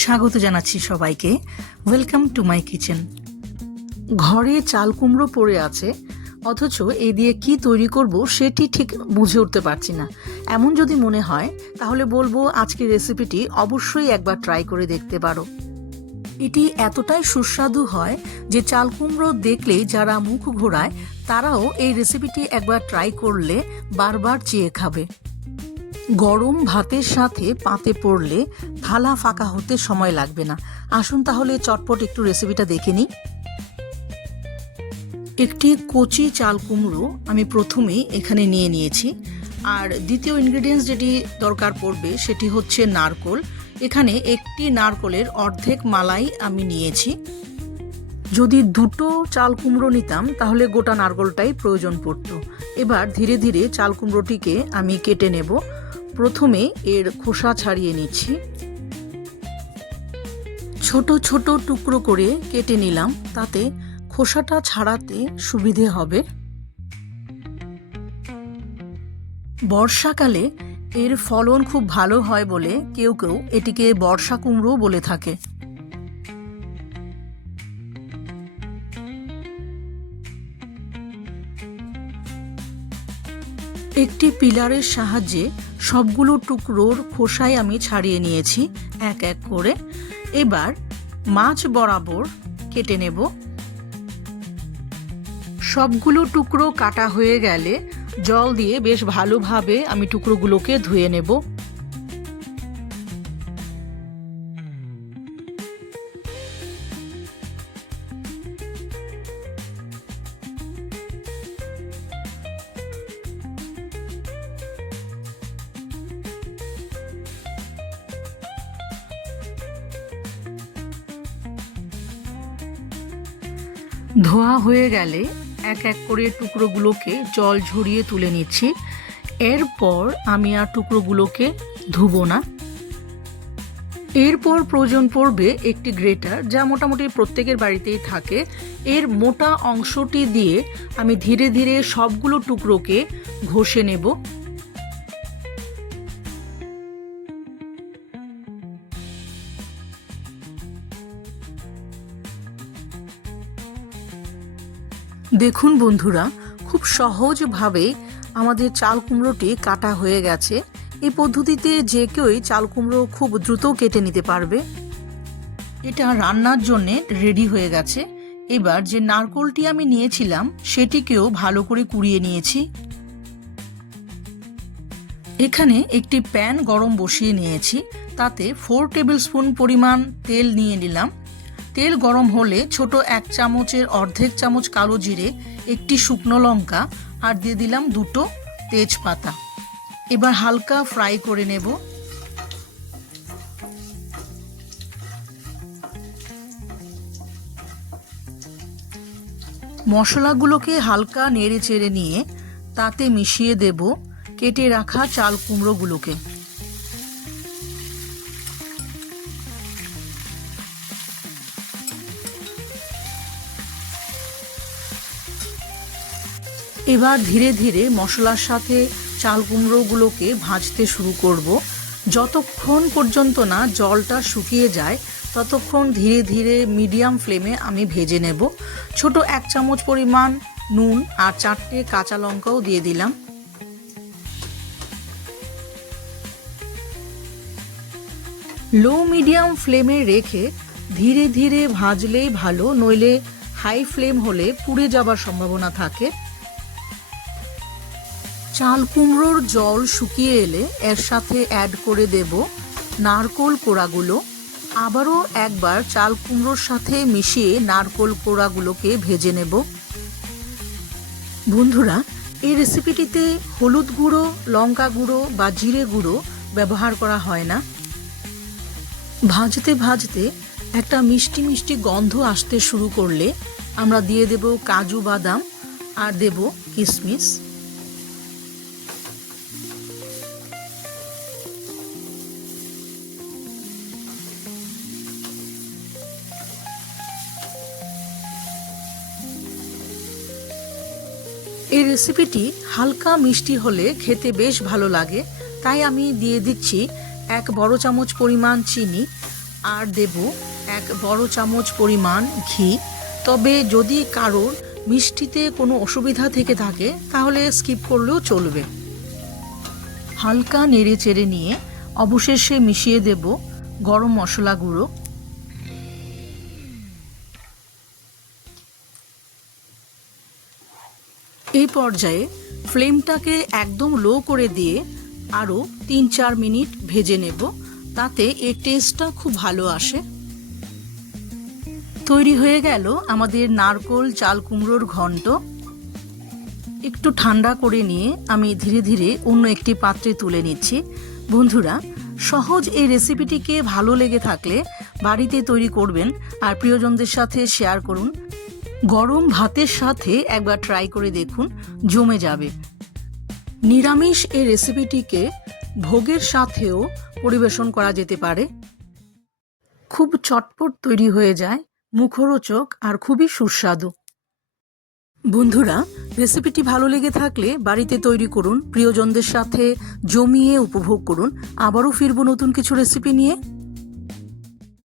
স্বাগত জানাচ্ছি সবাইকে। Welcome to my kitchen. ঘরে চাল কুমড়ো পড়ে আছে, অথচ এ দিয়ে কি তৈরি করব সেটি ঠিক বুঝে উঠতে পারছি না। এমন যদি মনে হয় তাহলে বলবো আজকের রেসিপিটি অবশ্যই একবার ট্রাই করে দেখতে পারো। এটি এতটাই সুস্বাদু হয় যে চাল কুমড়ো দেখলেই যারা মুখ ঘোরায় তারাও এই রেসিপিটি একবার ট্রাই করলে বারবার চেয়ে খাবে। গরম ভাতের সাথে পাতে পড়লে থালা ফাঁকা হতে সময় লাগবে না। আসুন তাহলে চটপট একটু রেসিপিটা দেখে নিই। একটি কচি চাল কুমড়ো আমি প্রথমেই এখানে নিয়ে নিয়েছি। আর দ্বিতীয় ইনগ্রেডিয়েন্টস যেটি দরকার পড়বে সেটি হচ্ছে নারকোল। এখানে একটি নারকোলের অর্ধেক মালাই আমি নিয়েছি। যদি দুটো চাল কুমড়ো নিতাম তাহলে গোটা নারকোলটাই প্রয়োজন পড়তো। এবার ধীরে ধীরে চাল কুমড়োটিকে আমি কেটে নেব। প্রথমে এর খোসা ছাড়িয়ে নিচ্ছি। ছোট ছোট টুকরো করে কেটে নিলাম, তাতে খোসাটা ছাড়াতে সুবিধে হবে। বর্ষাকালে এর ফলন খুব ভালো হয় বলে কেউ কেউ এটিকে বর্ষা কুমড়ো বলে থাকে। একটি পিলারের সাহায্যে সবগুলো টুকরোর খোসাই আমি ছাড়িয়ে নিয়েছি এক এক করে। এবার মাছ বরাবর কেটে নেব। সবগুলো টুকরো কাটা হয়ে গেলে জল দিয়ে বেশ ভালোভাবে আমি টুকরোগুলোকে ধুয়ে নেব। ধোয়া হয়ে গেলে এক এক করে টুকরোগুলোকে জল ঝরিয়ে তুলে নিচ্ছি। এরপর আমি আর টুকরোগুলোকে ধুবো না। এরপর প্রয়োজন পড়বে একটি গ্রেটার, যা মোটামুটি প্রত্যেকের বাড়িতেই থাকে। এর মোটা অংশটি দিয়ে আমি ধীরে ধীরে সবগুলো টুকরোকে ঘষে নেব। দেখুন বন্ধুরা, খুব সহজভাবে আমাদের চাল কুমড়োটি কাটা হয়ে গেছে। এই পদ্ধতিতে যে কেউই চাল কুমড়ো খুব দ্রুত কেটে নিতে পারবে। এটা রান্নার জন্য রেডি হয়ে গেছে। এবার যে নারকোলটি আমি নিয়েছিলাম সেটিকেও ভালো করে কুড়িয়ে নিয়েছি। এখানে একটি প্যান গরম বসিয়ে নিয়েছি, তাতে 4 টেবিল স্পুন পরিমাণ তেল নিয়ে নিলাম। তেল গরম হলে ছোট 1 চামচের অর্ধেক চামচ কালো জিরে, একটি শুকনো লঙ্কা আর দিয়ে দিলাম 2টো তেজপাতা। এবার হালকা ফ্রাই করে নেব। মশলাগুলোকে হালকা নেড়ে চেড়ে নিয়ে তাতে মিশিয়ে দেব কেটে রাখা চাল কুমড়োগুলোকে। এবার ধীরে ধীরে মশলার সাথে চাল কুমড়োগুলোকে ভাজতে শুরু করব। যতক্ষণ পর্যন্ত না জলটা শুকিয়ে যায় ততক্ষণ ধীরে ধীরে মিডিয়াম ফ্লেমে আমি ভেজে নেব। ছোট 1 চামচ পরিমাণ নুন আর 4টে কাঁচা লঙ্কাও দিয়ে দিলাম। লো মিডিয়াম ফ্লেমে রেখে ধীরে ধীরে ভাজলেই ভালো, নইলে হাই ফ্লেম হলে পুড়ে যাবার সম্ভাবনা থাকে। চাল কুমড়োর জল শুকিয়ে এলে এর সাথে অ্যাড করে দেব নারকোল কোড়াগুলো। আবারও একবার চাল কুমড়োর সাথে মিশিয়ে নারকোল কোড়াগুলোকে ভেজে নেব। বন্ধুরা, এই রেসিপিটিতে হলুদ গুঁড়ো, লঙ্কা গুঁড়ো বা জিরে গুঁড়ো ব্যবহার করা হয় না। ভাজতে ভাজতে একটা মিষ্টি মিষ্টি গন্ধ আসতে শুরু করলে আমরা দিয়ে দেব কাজু বাদাম আর দেব কিশমিশ। এই রেসিপিটি হালকা মিষ্টি হলে খেতে বেশ ভালো লাগে, তাই আমি দিয়ে দিচ্ছি 1 বড় চামচ পরিমাণ চিনি। আর দেব 1 বড় চামচ পরিমাণ ঘি। তবে যদি কারোর মিষ্টিতে কোনো অসুবিধা থেকে থাকে তাহলে স্কিপ করলেও চলবে। হালকা নেড়ে চেড়ে নিয়ে অবশেষে মিশিয়ে দেব গরম মশলা গুঁড়ো। এই পর্যায়ে ফ্লেমটাকে একদম লো করে দিয়ে আরও 3-4 মিনিট ভেজে নেব, তাতে এর টেস্টটা খুব ভালো আসে। তৈরি হয়ে গেল আমাদের নারকোল চাল কুমড়োর ঘন্ট। একটু ঠান্ডা করে নিয়ে আমি ধীরে ধীরে অন্য একটি পাত্রে তুলে নিচ্ছি। বন্ধুরা, সহজ এই রেসিপিটিকে ভালো লেগে থাকলে বাড়িতে তৈরি করবেন আর প্রিয়জনদের সাথে শেয়ার করুন। গরম ভাতের সাথে একবার ট্রাই করে দেখুন, জমে যাবে। নিরামিষ এই রেসিপিটিকে ভোগের সাথেও পরিবেশন করা যেতে পারে। খুব চটপট তৈরি হয়ে যায়, মুখরোচক আর খুবই সুস্বাদু। বন্ধুরা, রেসিপিটি ভালো লেগে থাকলে বাড়িতে তৈরি করুন, প্রিয়জনদের সাথে জমিয়ে উপভোগ করুন। আবারও ফিরবো নতুন কিছু রেসিপি নিয়ে।